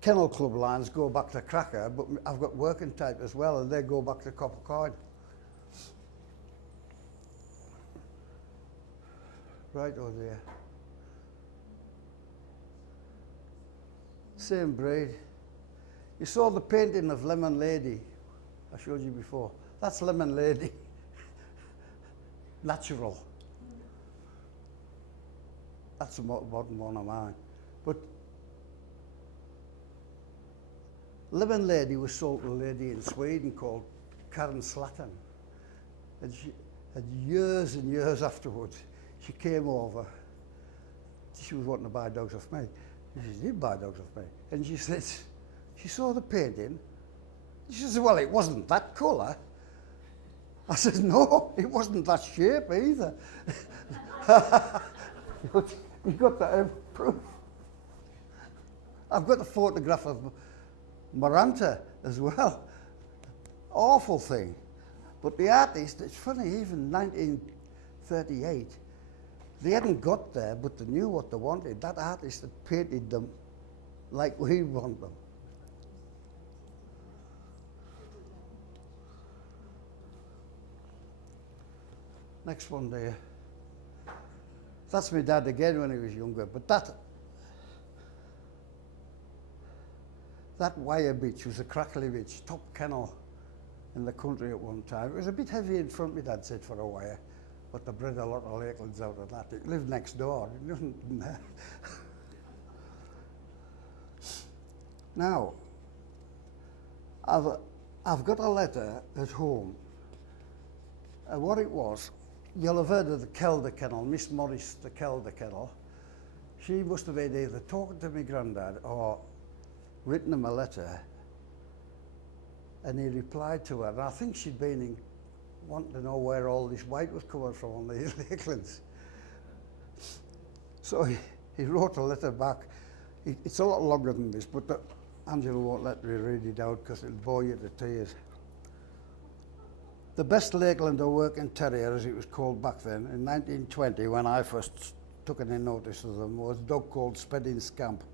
kennel club lines go back to Cracker, but I've got working type as well, and they go back to Copper Coin. Right over there. Same breed. You saw the painting of Lemon Lady I showed you before. That's Lemon Lady. Natural. That's a modern one of mine. But Lemon Lady was sold to a lady in Sweden called Karen Slatton. And years and years afterwards, she came over. She was wanting to buy dogs off me. She did buy dogs off me. And she said, she saw the painting. She said, well, it wasn't that colour. I said, no, it wasn't that shape either. You got to have proof. I've got a photograph of Maranta as well. Awful thing. But the artist, it's funny, even 1938, they hadn't got there, but they knew what they wanted. That artist had painted them like we want them. Next one there. That's my dad again when he was younger, but that wire bitch was a crackly bitch, top kennel in the country at one time. It was a bit heavy in front, my dad said, for a wire, but they bred a lot of Lakelands out of that. It lived next door, it wasn't in there. Now, I've got a letter at home. What it was, you'll have heard of the Kelder Kennel, Miss Morris, the Kelder Kennel. She must have been either talking to my granddad or written him a letter, and he replied to her. And I think she'd been wanting to know where all this white was coming from on these Lakelands. So he wrote a letter back. It's a lot longer than this, but Angela won't let me read it out because it'll bore you to tears. The best Lakelander working terrier, as it was called back then, in 1920, when I first took any notice of them, was a dog called Spedding Scamp,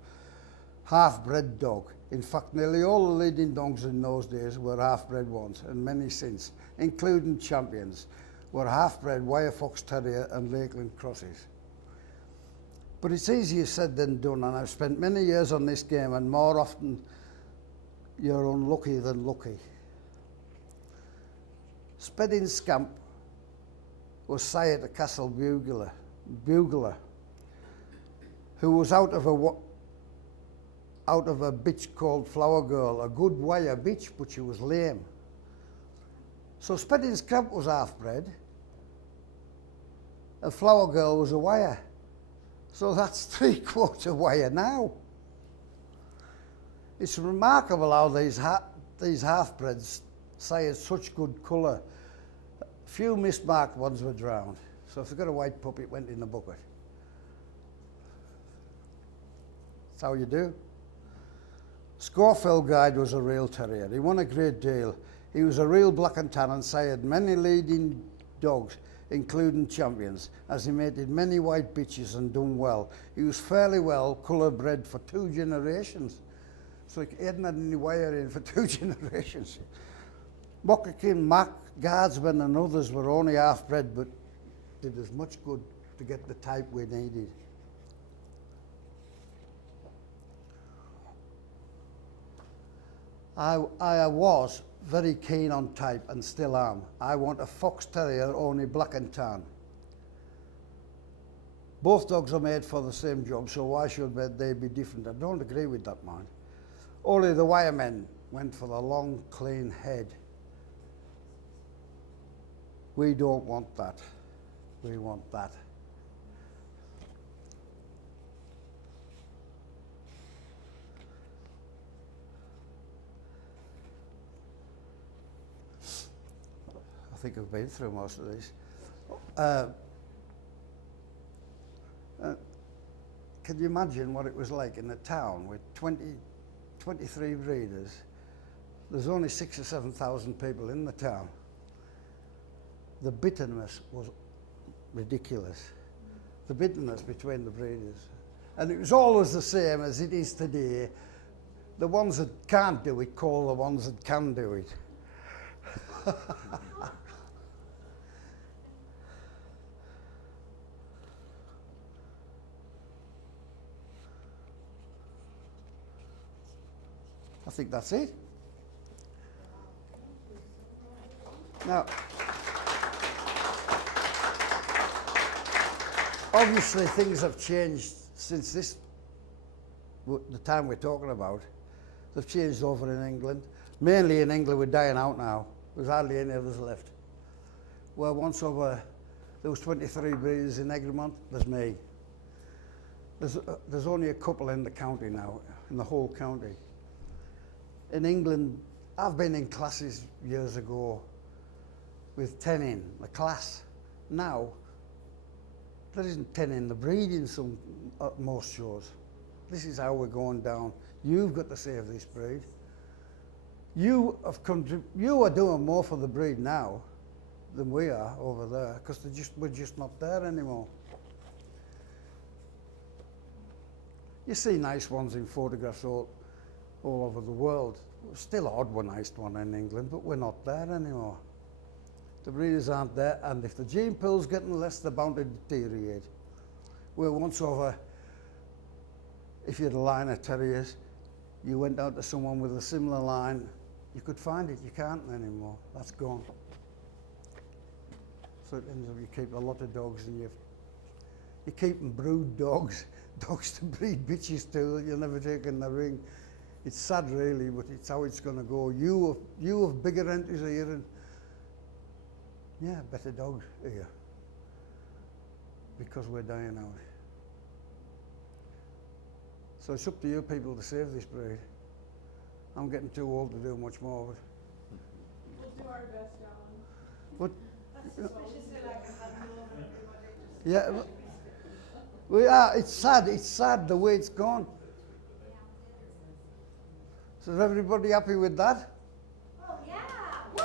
half-bred dog. In fact, nearly all the leading dogs in those days were half-bred ones, and many since, including champions, were half-bred wire fox terrier and Lakeland crosses. But it's easier said than done, and I've spent many years on this game, and more often you're unlucky than lucky. Spedding Scamp was sire to Castle Bugler, who was out of a bitch called Flower Girl, a good wire bitch, but she was lame. So Spedding Scamp was half-bred, and Flower Girl was a wire. So that's 3/4 wire now. It's remarkable how these half-breds sired such good colour. Few mismarked ones were drowned. So if they got a white pup, it went in the bucket. That's how you do. Scorefell Guide was a real terrier. He won a great deal. He was a real black and tan and sired many leading dogs, including champions, as he mated many white bitches and done well. He was fairly well colour bred for 2 generations. So he hadn't had any wire in for 2 generations. Moccakin, Mac, Guardsman and others were only half-bred, but did as much good to get the type we needed. I was very keen on type and still am. I want a fox terrier, only black and tan. Both dogs are made for the same job, so why should they be different? I don't agree with that, mind. Only the wiremen went for the long, clean head. We don't want that. We want that. I think I've been through most of these. Can you imagine what it was like in a town with 23 breeders? There's only 6,000 or 7,000 people in the town. The bitterness was ridiculous. The bitterness between the breeders. And it was always the same as it is today. The ones that can't do it call the ones that can do it. I think that's it. Now, obviously things have changed since the time we're talking about. They've changed over in England. Mainly in England, we're dying out now. There's hardly any others left. Well, once over, there was 23 breeders in Egremont, there's me. There's only a couple in the county now, in the whole county. In England, I've been in classes years ago with 10 in, the class. Now, there isn't 10 in the breed in most shows. This is how we're going down. You've got to save this breed. You are doing more for the breed now than we are over there, because we're just not there anymore. You see nice ones in photographs all over the world. Still odd one nice one in England, but we're not there anymore. The breeders aren't there, and if the gene pool's getting less, they're bound to deteriorate. Where once over, if you had a line of terriers, you went out to someone with a similar line, you could find it. You can't anymore. That's gone. So it ends up you keep a lot of dogs, and you keep them brood dogs, dogs to breed bitches to that you'll never take in the ring. It's sad really, but it's how it's going to go. You have bigger entries here and yeah, better dogs here because we're dying out. So it's up to you people to save this breed. I'm getting too old to do much more of it. We'll do our best, Alan. But That's suspiciously like a hand over everybody. yeah, we are. It's sad. It's sad the way it's gone. So is everybody happy with that? Oh, yeah. Woo!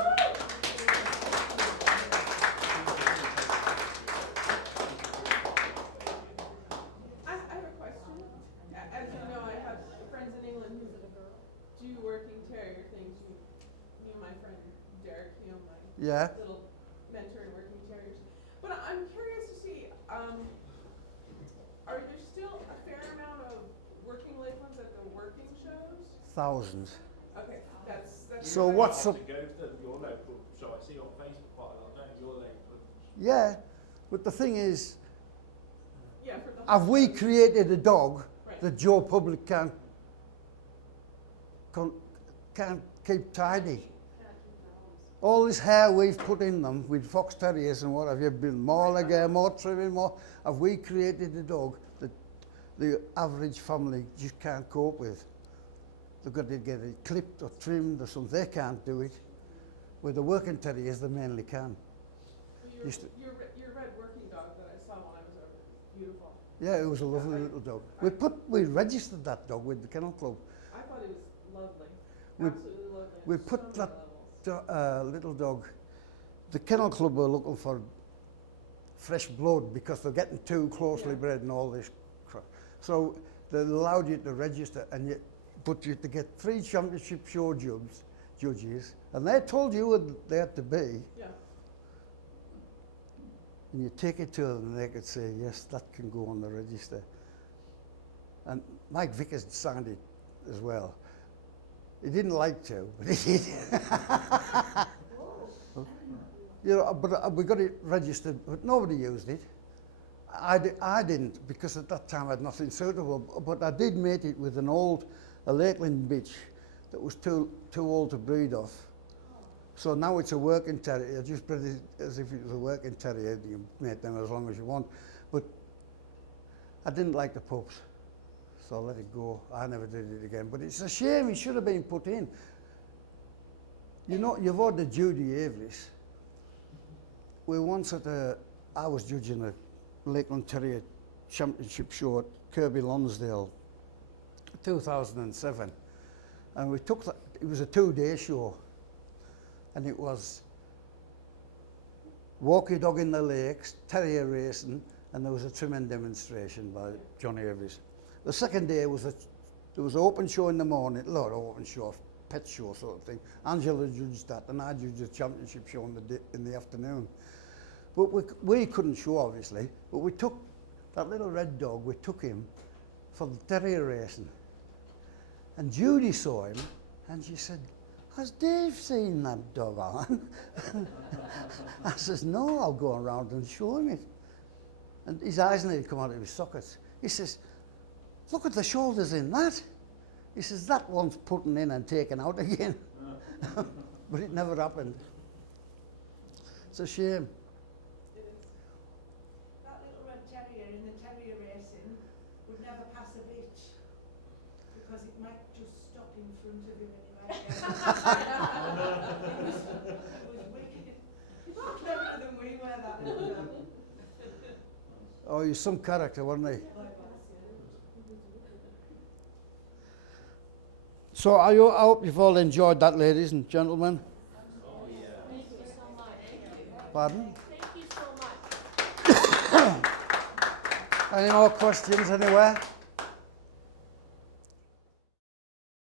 I have a question. As you know, I have friends in England who do working terrier things. Me and my friend Derek, you know, my Yeah. little mentor in working terriers. But I'm curious to see, are there still a fair amount of working Lakelands at the working shows? Thousands. Okay, that's. So what's I up? to go to your local show. I see on Facebook quite a lot, don't you? Your local. Yeah, but the thing is, Yeah, for the. have we created a dog Right. that Joe Public can't keep tidy? All this hair we've put in them with fox terriers and what have you been, more leg, more trimming, more. Have we created a dog that the average family just can't cope with? They've got to get it clipped or trimmed or something. They can't do it. With the working terriers, they mainly can. Your Used to- your red working dog that I saw when I was over, beautiful. Yeah, it was a lovely little dog. We registered that dog with the Kennel Club. I thought it was lovely, We- absolutely lovely. on we so put many that levels. Little dog. The Kennel Club were looking for fresh blood because they're getting too closely Yeah. bred and all this crap. So they allowed you to register, and but you had to get 3 championship show judges, and they told you what they had to be, Yeah, and you take it to them, and they could say, yes, that can go on the register. And Mike Vickers signed it as well. He didn't like to, but he did. You know, but we got it registered, but nobody used it. I didn't, because at that time I had nothing suitable, but I did mate it with a Lakeland bitch that was too old to breed off. So now it's a working terrier. I just bred it as if it was a working terrier. You mate them as long as you want. But I didn't like the pups, so I let it go. I never did it again. But it's a shame, it should have been put in. You know, you've heard the Judy Avery's. We once I was judging a Lakeland Terrier Championship show at Kirby Lonsdale, 2007. And we took that, it was a 2-day show. And it was walk your dog in the lakes, terrier racing, and there was a trimming demonstration by John Avery's. The second day was there was an open show in the morning, a lot of open show, pet show sort of thing. Angela judged that, and I judged the championship show in the afternoon. But we couldn't show, obviously, but we took that little red dog, we took him for the terrier racing. And Judy saw him, and she said, has Dave seen that dog, Alan? I says, no, I'll go around and show him it. And his eyes nearly come out of his sockets. He says, look at the shoulders in that. He says, that one's putting in and taken out again. But it never happened. It's a shame. it is. That little red terrier in the terrier racing would never pass a bitch because it might just stop in front of him anyway. It was wicked. Far cleverer than we were, that little dog. Oh, he's some character, wasn't he? So I hope you've all enjoyed that, ladies and gentlemen. Thank you so much. Pardon? Thank you so much. Any more questions anywhere?